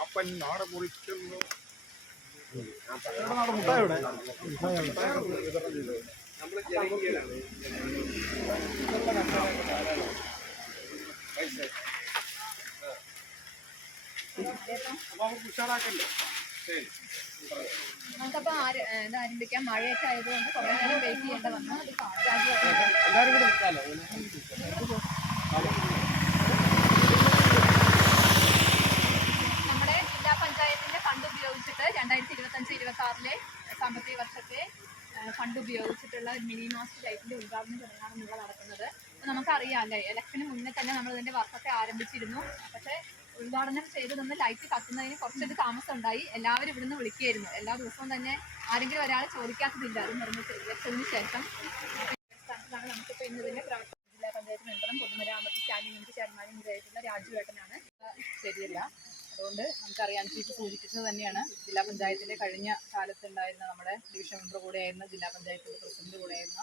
Happen നാട മുറിക്കുന്നു. ഉഷാറാക്കല്ലേ? ശരി. നമുക്കപ്പോ ആരംഭിക്കാം. മഴയൊക്കെ ആയതുകൊണ്ട് കുറെ നേരം വെയിറ്റ് ചെയ്യേണ്ട വന്നു. എല്ലാവരും കൂടെ നിൽക്കാമല്ലോ. നമ്മുടെ ജില്ലാ പഞ്ചായത്തിന്റെ ഫണ്ട് ഉപയോഗിച്ചിട്ട് 2025-26 സാമ്പത്തിക വർഷത്തെ ഫണ്ട് ഉപയോഗിച്ചിട്ടുള്ള മിനി മാസ്റ്റ് ലൈറ്റിന്റെ ഉദ്ഘാടന ചടങ്ങാണ് ഇവിടെ നടക്കുന്നത്. അപ്പോൾ നമുക്കറിയാം അല്ലേ, ഇലക്ഷന് മുന്നേ തന്നെ നമ്മൾ ഇതിന്റെ വർക്കൊക്കെ ആരംഭിച്ചിരുന്നു. പക്ഷേ ഉദ്ഘാടനം ചെയ്തു നിന്ന് ലൈറ്റ് കത്തുന്നതിന് കുറച്ചൊരു താമസം ഉണ്ടായി. എല്ലാവരും ഇവിടുന്ന് വിളിക്കുകയായിരുന്നു. എല്ലാ ദിവസവും തന്നെ ആരെങ്കിലും ഒരാൾ ചോദിക്കാത്തതില്ല. അത് നിർമ്മിച്ച് വെച്ചതിന് ശേഷം ാണ് നമുക്കിപ്പോൾ ഇന്ന് ഇതിന്റെ പ്രവർത്തനം. ജില്ലാ പഞ്ചായത്ത് മെമ്പറും പൊതുമരാമത്ത് സ്റ്റാൻഡിംഗ് കമ്മിറ്റി ചെയർമാനും കൂടിയായിട്ടുള്ള രാജുവേട്ടനാണ്. ശരിയല്ല, അതുകൊണ്ട് നമുക്കറിയാം, ചീഫ് സൂചിപ്പിച്ചത് തന്നെയാണ്. ജില്ലാ പഞ്ചായത്തിൻ്റെ കഴിഞ്ഞ കാലത്തുണ്ടായിരുന്ന നമ്മുടെ ഡിവിഷൻ മെമ്പർ കൂടെയായിരുന്ന ജില്ലാ പഞ്ചായത്തിൻ്റെ പ്രസിഡന്റ് കൂടെയായിരുന്ന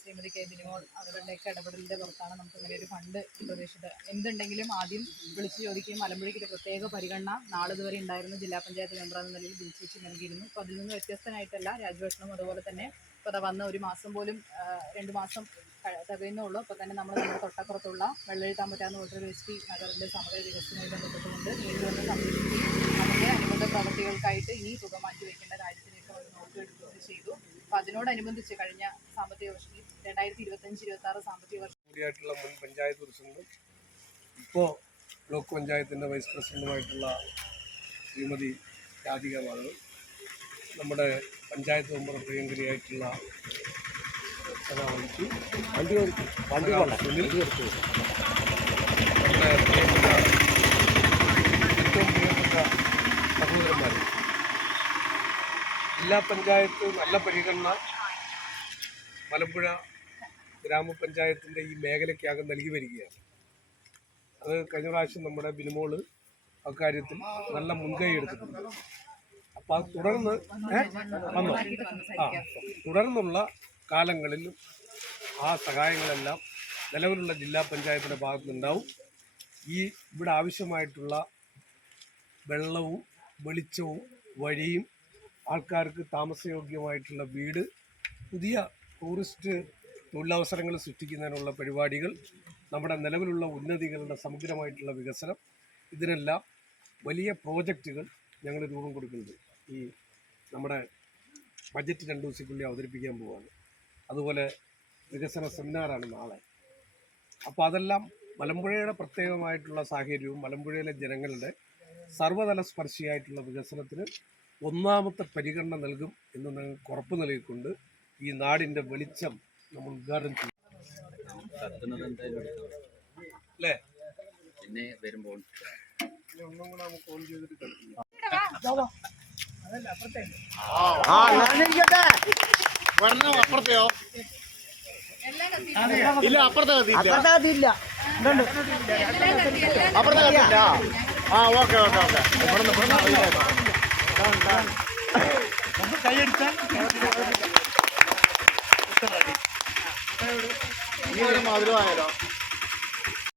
ശ്രീമതി കെ ബിനിമോൾ അവരുടെയൊക്കെ ഇടപെടലിൻ്റെ പുറത്താണ് നമുക്കിങ്ങനെ ഒരു ഫണ്ട് പ്രതീക്ഷിച്ചത്. എന്തുണ്ടെങ്കിലും ആദ്യം വിളിച്ചു ചോദിക്കുകയും മലമ്പുഴയ്ക്ക് ഒരു പ്രത്യേക പരിഗണന നാളിതുവരെ ഉണ്ടായിരുന്ന ജില്ലാ പഞ്ചായത്ത് മെമ്പർ എന്ന നിലയിൽ വിളിച്ചു നൽകിയിരുന്നു. അപ്പോൾ അതിൽ നിന്ന് വ്യത്യസ്തനായിട്ടല്ല രാജുവേട്ടനും അതുപോലെ തന്നെ ഇപ്പോൾ വന്ന ഒരു മാസം പോലും 2 മാസം തികയുന്നുള്ളൂ. അപ്പോൾ തന്നെ നമ്മൾ നമ്മുടെ തൊട്ടപ്പുറത്തുള്ള വെള്ളെഴുത്താമ്പറ്റാന്ന് പോലൊരു എസ് ടി നഗറിൻ്റെ സമഗ്ര വികസനവുമായി ബന്ധപ്പെട്ടുകൊണ്ട് നേരിടുന്ന സംരക്ഷിക്കുകയും അതിൻ്റെ അനുബന്ധ പ്രവൃത്തികൾക്കായിട്ട് ഈ തുക മാറ്റി വയ്ക്കേണ്ട കാര്യത്തിലേക്ക് അവർ നോക്കിയെടുക്കുകയും ചെയ്തു. അപ്പോൾ അതിനോടനുബന്ധിച്ച് കഴിഞ്ഞ സാമ്പത്തിക വർഷത്തിൽ 2025-26 സാമ്പത്തിക വർഷം കൂടിയായിട്ടുള്ള മുൻ പഞ്ചായത്ത് പ്രസിഡന്റും ഇപ്പോൾ ബ്ലോക്ക് പഞ്ചായത്തിൻ്റെ വൈസ് പ്രസിഡന്റുമായിട്ടുള്ള ശ്രീമതി രാധിക മാധവ്, നമ്മുടെ പഞ്ചായത്ത് മെമ്പർ പ്രിയങ്കരിയായിട്ടുള്ള സുനിൽ, നമ്മുടെ ഏറ്റവും പ്രിയപ്പെട്ട സഹോദരന്മാർ, ജില്ലാ പഞ്ചായത്ത് നല്ല പരിഗണന മലമ്പുഴ ഗ്രാമപഞ്ചായത്തിൻ്റെ ഈ മേഖലയ്ക്കകം നൽകി വരികയാണ്. അത് കഴിഞ്ഞ പ്രാവശ്യം നമ്മുടെ ബിനിമോള് അക്കാര്യത്തിൽ നല്ല മുൻകൈ എടുത്തിട്ടുണ്ട്. അപ്പോൾ അത് തുടർന്നുള്ള കാലങ്ങളിലും ആ സഹായങ്ങളെല്ലാം നിലവിലുള്ള ജില്ലാ പഞ്ചായത്തിൻ്റെ ഭാഗത്തുനിന്നുണ്ടാവും. ഇവിടെ ആവശ്യമായിട്ടുള്ള വെള്ളവും വെളിച്ചവും വഴിയും ആൾക്കാർക്ക് താമസയോഗ്യമായിട്ടുള്ള വീട്, പുതിയ ടൂറിസ്റ്റ് തൊഴിലവസരങ്ങൾ സൃഷ്ടിക്കുന്നതിനുള്ള പരിപാടികൾ, നമ്മുടെ നിലവിലുള്ള ഉന്നതികളുടെ സമഗ്രമായിട്ടുള്ള വികസനം, ഇതിനെല്ലാം വലിയ പ്രോജക്റ്റുകൾ ഞങ്ങൾ രൂപം കൊടുക്കുന്നത് ഈ നമ്മുടെ ബജറ്റ് 2 ദിവസത്തിനുള്ളിൽ അവതരിപ്പിക്കാൻ പോവുകയാണ്. അതുപോലെ വികസന സെമിനാറാണ് നാളെ. അപ്പോൾ അതെല്ലാം മലമ്പുഴയുടെ പ്രത്യേകമായിട്ടുള്ള സാഹചര്യവും മലമ്പുഴയിലെ ജനങ്ങളുടെ സർവ്വതല സ്പർശിയായിട്ടുള്ള വികസനത്തിന് ഒന്നാമത്തെ പരിഗണന നൽകും എന്ന് ഞങ്ങൾക്ക് ഉറപ്പ് നൽകിക്കൊണ്ട് ഈ നാടിൻ്റെ വെളിച്ചം നമ്മൾ ഉദ്ഘാടനം ചെയ്യും. അല്ലേ? പിന്നെ വരുമ്പോൾ ഒന്നും കൂടെ നമുക്ക് ഓൺ ചെയ്തിട്ട് കളിക്കും. അപ്പുറത്തെയോ? ഇല്ല, അപ്പുറത്തെ കത്തിയില്ല. അപ്പുറത്തെ കത്തിയില്ല. Okay okay okay. കൈയടിച്ചാൽ ഈ ഒരു മധുരമായാലോ?